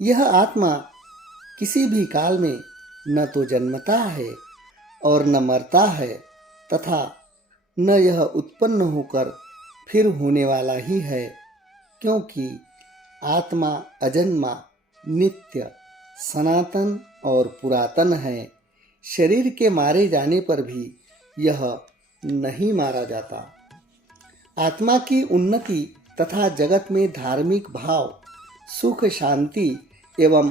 यह आत्मा किसी भी काल में न तो जन्मता है और न मरता है तथा न यह उत्पन्न होकर फिर होने वाला ही है, क्योंकि आत्मा अजन्मा, नित्य, सनातन और पुरातन है। शरीर के मारे जाने पर भी यह नहीं मारा जाता। आत्मा की उन्नति तथा जगत में धार्मिक भाव, सुख, शांति एवं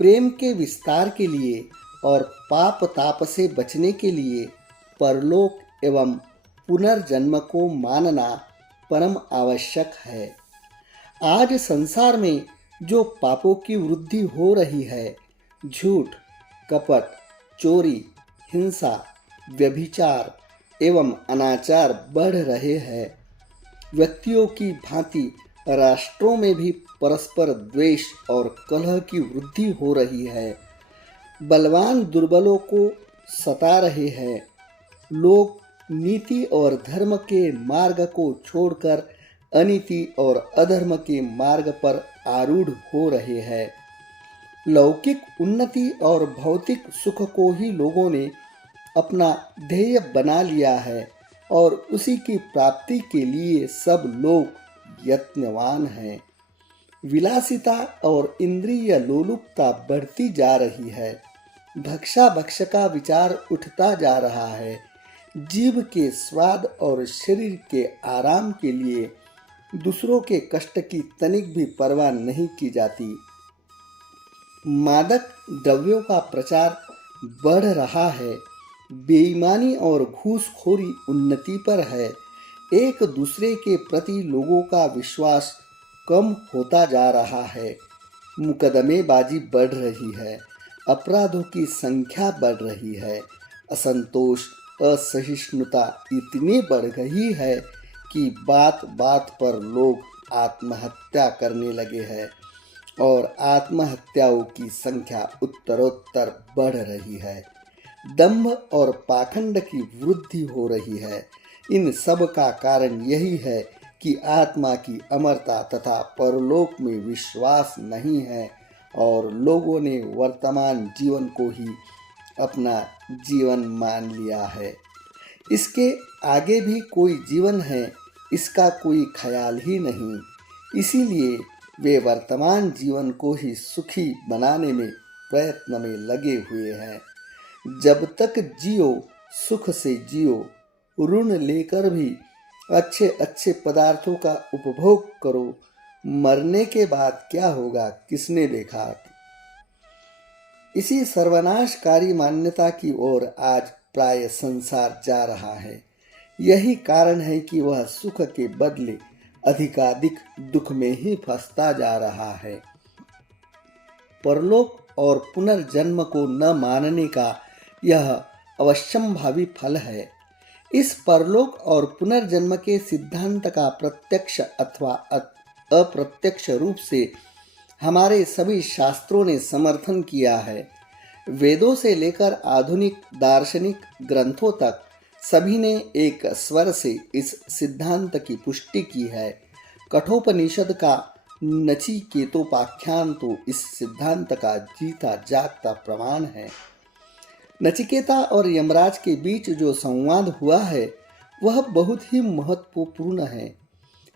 प्रेम के विस्तार के लिए और पाप ताप से बचने के लिए परलोक एवं पुनर्जन्म को मानना परम आवश्यक है। आज संसार में जो पापों की वृद्धि हो रही है, झूठ, कपट, चोरी, हिंसा, व्यभिचार एवं अनाचार बढ़ रहे हैं। व्यक्तियों की भांति राष्ट्रों में भी परस्पर द्वेष और कलह की वृद्धि हो रही है। बलवान दुर्बलों को सता रहे हैं। लोग नीति और धर्म के मार्ग को छोड़कर अनीति और अधर्म के मार्ग पर आरूढ़ हो रहे हैं। लौकिक उन्नति और भौतिक सुख को ही लोगों ने अपना ध्येय बना लिया है और उसी की प्राप्ति के लिए सब लोग यत्नवान हैं। विलासिता और इंद्रिय लोलुपता बढ़ती जा रही है। भक्षा भक्ष का विचार उठता जा रहा है। जीव के स्वाद और शरीर के आराम के लिए दूसरों के कष्ट की तनिक भी परवाह नहीं की जाती। मादक द्रव्यों का प्रचार बढ़ रहा है। बेईमानी और घूसखोरी उन्नति पर है। एक दूसरे के प्रति लोगों का विश्वास कम होता जा रहा है। मुकदमेबाजी बढ़ रही है। अपराधों की संख्या बढ़ रही है। असंतोष, असहिष्णुता इतनी बढ़ गई है कि बात बात पर लोग आत्महत्या करने लगे हैं और आत्महत्याओं की संख्या उत्तरोत्तर बढ़ रही है। दंभ और पाखंड की वृद्धि हो रही है। इन सब का कारण यही है कि आत्मा की अमरता तथा परलोक में विश्वास नहीं है और लोगों ने वर्तमान जीवन को ही अपना जीवन मान लिया है। इसके आगे भी कोई जीवन है, इसका कोई ख्याल ही नहीं। इसीलिए वे वर्तमान जीवन को ही सुखी बनाने में प्रयत्न में लगे हुए हैं। जब तक जियो सुख से जियो, ऋण लेकर भी अच्छे अच्छे पदार्थों का उपभोग करो। मरने के बाद क्या होगा किसने देखा। इसी सर्वनाशकारी मान्यता की ओर आज प्राय संसार जा रहा है। यही कारण है कि वह सुख के बदले अधिकाधिक दुख में ही फंसता जा रहा है। परलोक और पुनर्जन्म को न मानने का यह अवश्यंभावी फल है। इस परलोक और पुनर्जन्म के सिद्धांत का प्रत्यक्ष अथवा अप्रत्यक्ष रूप से हमारे सभी शास्त्रों ने समर्थन किया है। वेदों से लेकर आधुनिक दार्शनिक ग्रंथों तक सभी ने एक स्वर से इस सिद्धांत की पुष्टि की है। कठोपनिषद का नचिकेतोपाख्यान तो इस सिद्धांत का जीता जागता प्रमाण है। नचिकेता और यमराज के बीच जो संवाद हुआ है वह बहुत ही महत्वपूर्ण है।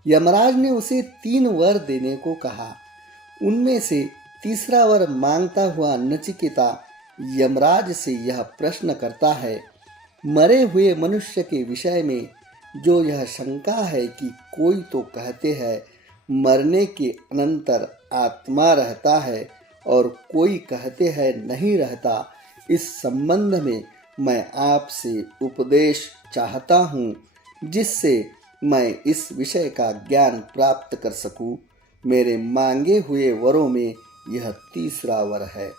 यमराज ने उसे 3 वर देने को कहा। उनमें से तीसरा वर मांगता हुआ नचिकेता यमराज से यह प्रश्न करता है, मरे हुए मनुष्य के विषय में जो यह शंका है कि कोई तो कहते हैं मरने के अनंतर आत्मा रहता है और कोई कहते हैं नहीं रहता, इस संबंध में मैं आपसे उपदेश चाहता हूँ जिससे मैं इस विषय का ज्ञान प्राप्त कर सकूँ। मेरे मांगे हुए वरों में यह तीसरा वर है।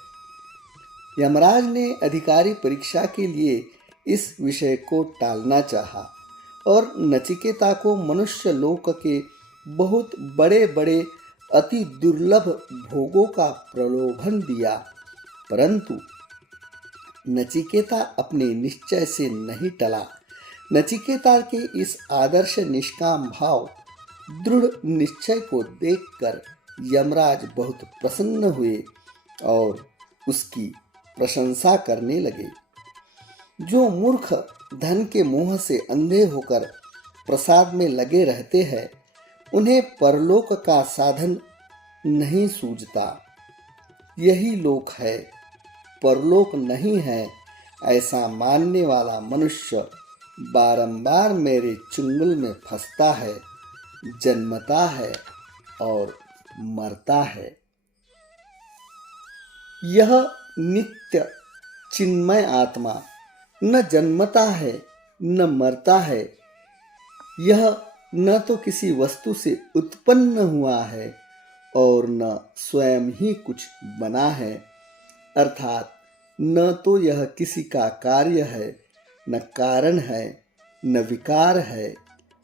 यमराज ने अधिकारी परीक्षा के लिए इस विषय को टालना चाहा और नचिकेता को मनुष्य लोक के बहुत बड़े बड़े अति दुर्लभ भोगों का प्रलोभन दिया, परंतु नचिकेता अपने निश्चय से नहीं टला। नचिकेता के इस आदर्श निष्काम भाव, दृढ़ निश्चय को देखकर यमराज बहुत प्रसन्न हुए और उसकी प्रशंसा करने लगे। जो मूर्ख धन के मोह से अंधे होकर प्रसाद में लगे रहते हैं, उन्हें परलोक का साधन नहीं सूझता। यही लोक है, परलोक नहीं है, ऐसा मानने वाला मनुष्य बारंबार मेरे चुंगल में फंसता है, जन्मता है और मरता है। यह नित्य चिन्मय आत्मा न जन्मता है न मरता है। यह न तो किसी वस्तु से उत्पन्न हुआ है और न स्वयं ही कुछ बना है, अर्थात न तो यह किसी का कार्य है, न कारण है, न विकार है,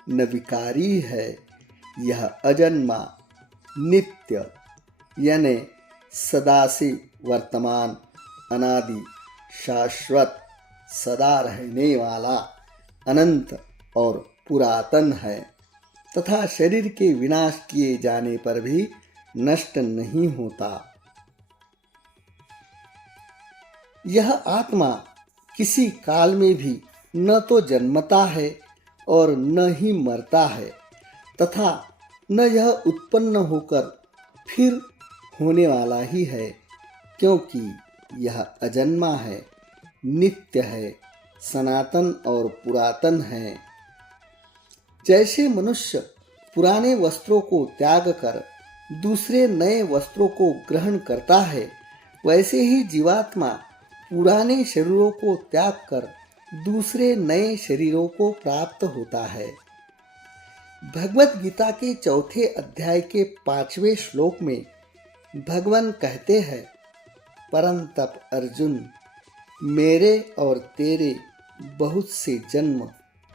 न विकारी है। यह अजन्मा, नित्य यानी सदा से वर्तमान, अनादि, शाश्वत, सदा रहने वाला, अनंत और पुरातन है तथा शरीर के विनाश किए जाने पर भी नष्ट नहीं होता। यह आत्मा किसी काल में भी न तो जन्मता है और न ही मरता है तथा न यह उत्पन्न होकर फिर होने वाला ही है, क्योंकि यह अजन्मा है, नित्य है, सनातन और पुरातन है। जैसे मनुष्य पुराने वस्त्रों को त्याग कर दूसरे नए वस्त्रों को ग्रहण करता है, वैसे ही जीवात्मा पुराने शरीरों को त्याग कर दूसरे नए शरीरों को प्राप्त होता है। भगवत गीता के 4 अध्याय के 5वें श्लोक में भगवान कहते हैं, परंतप अर्जुन, मेरे और तेरे बहुत से जन्म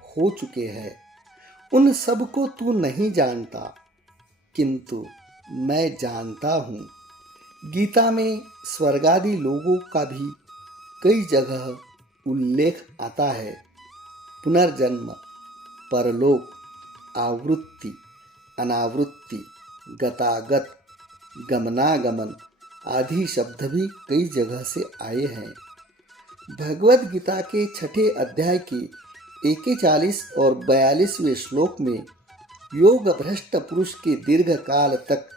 हो चुके हैं, उन सब को तू नहीं जानता, किंतु मैं जानता हूँ। गीता में स्वर्गादि लोगों का भी कई जगह उल्लेख आता है। पुनर्जन्म, परलोक, आवृत्ति, अनावृत्ति, गतागत, गमनागमन आदि शब्द भी कई जगह से आए हैं। भगवद गीता के 6 अध्याय के 41 और 42वें श्लोक में योग भ्रष्ट पुरुष के दीर्घ काल तक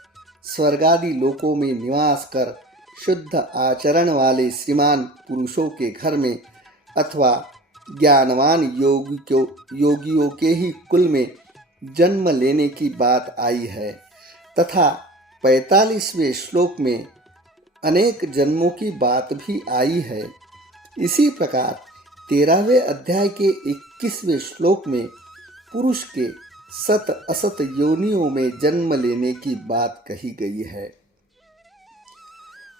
स्वर्गादि लोकों में निवास कर शुद्ध आचरण वाले श्रीमान पुरुषों के घर में अथवा ज्ञानवान योगियों के ही कुल में जन्म लेने की बात आई है तथा 45वें श्लोक में अनेक जन्मों की बात भी आई है। इसी प्रकार 13वें अध्याय के 21वें श्लोक में पुरुष के सत असत योनियों में जन्म लेने की बात कही गई है।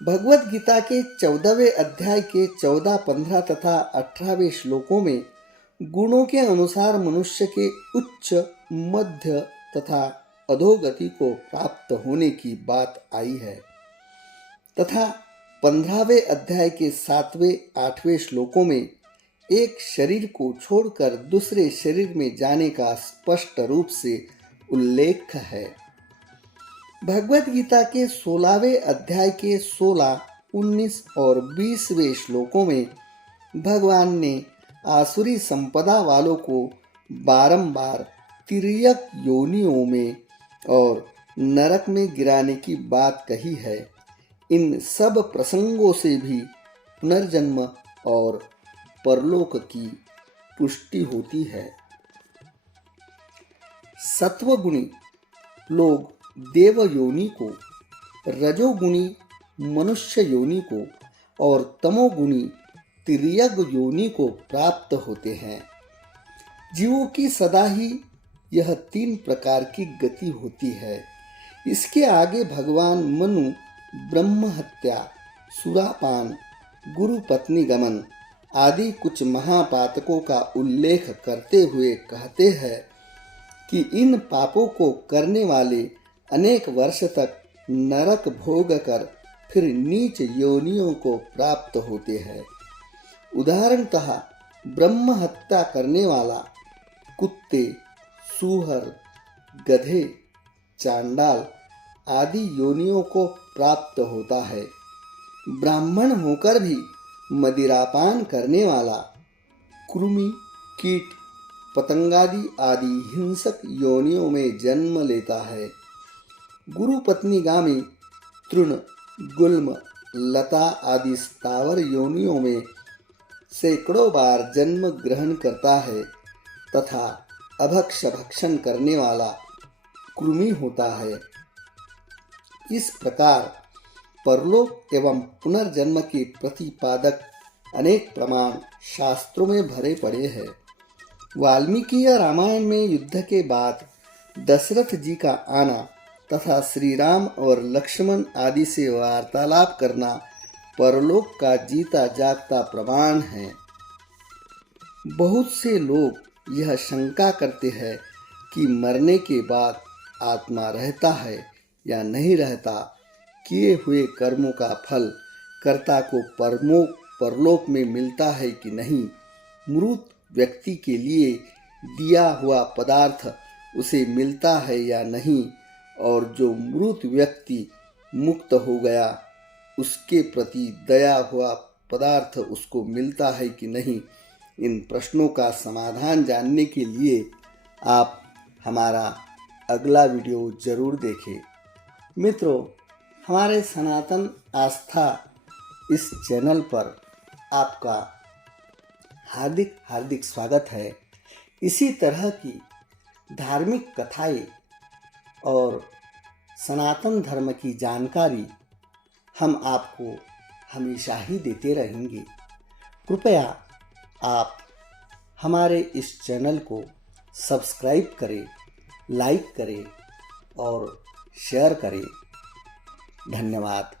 भगवत गीता के 14वें अध्याय के 14, 15 तथा 18वें श्लोकों में गुणों के अनुसार मनुष्य के उच्च, मध्य तथा अधोगति को प्राप्त होने की बात आई है तथा 15वें अध्याय के 7वें, 8वें श्लोकों में एक शरीर को छोड़कर दूसरे शरीर में जाने का स्पष्ट रूप से उल्लेख है। भगवद गीता के 16वें अध्याय के 16, 19 और 20वें श्लोकों में भगवान ने आसुरी संपदा वालों को बारंबार तिर्यक योनियों में और नरक में गिराने की बात कही है। इन सब प्रसंगों से भी पुनर्जन्म और परलोक की पुष्टि होती है। सत्वगुणी लोग देव योनि को, रजोगुणी मनुष्य योनि को और तमोगुणी तिर्यक योनि को प्राप्त होते हैं। जीवों की सदा ही यह 3 प्रकार की गति होती है। इसके आगे भगवान मनु ब्रह्म हत्या, सुरापान, गुरु पत्नी गमन आदि कुछ महापातकों का उल्लेख करते हुए कहते हैं कि इन पापों को करने वाले अनेक वर्ष तक नरक भोग कर फिर नीच योनियों को प्राप्त होते हैं। उदाहरणतः ब्रह्म हत्या करने वाला कुत्ते, सूहर, गधे, चांडाल आदि योनियों को प्राप्त होता है। ब्राह्मण होकर भी मदिरापान करने वाला कृमि, कीट, पतंगादि आदि हिंसक योनियों में जन्म लेता है। गुरु पत्नीगामी तृण, गुल्म, लता आदि स्थावर योनियों में सैकड़ों बार जन्म ग्रहण करता है तथा अभक्ष भक्षण करने वाला कृमि होता है। इस प्रकार परलोक एवं पुनर्जन्म के प्रतिपादक अनेक प्रमाण शास्त्रों में भरे पड़े हैं। वाल्मीकि रामायण में युद्ध के बाद दशरथ जी का आना तथा श्री राम और लक्ष्मण आदि से वार्तालाप करना परलोक का जीता जागता प्रमाण है। बहुत से लोग यह शंका करते हैं कि मरने के बाद आत्मा रहता है या नहीं रहता, किए हुए कर्मों का फल कर्ता को परलोक में मिलता है कि नहीं, मृत व्यक्ति के लिए दिया हुआ पदार्थ उसे मिलता है या नहीं, और जो मृत व्यक्ति मुक्त हो गया उसके प्रति दया हुआ पदार्थ उसको मिलता है कि नहीं। इन प्रश्नों का समाधान जानने के लिए आप हमारा अगला वीडियो जरूर देखें। मित्रों, हमारे सनातन आस्था इस चैनल पर आपका हार्दिक हार्दिक स्वागत है। इसी तरह की धार्मिक कथाएं और सनातन धर्म की जानकारी हम आपको हमेशा ही देते रहेंगे। कृपया आप हमारे इस चैनल को सब्सक्राइब करें, लाइक करें और शेयर करें। धन्यवाद।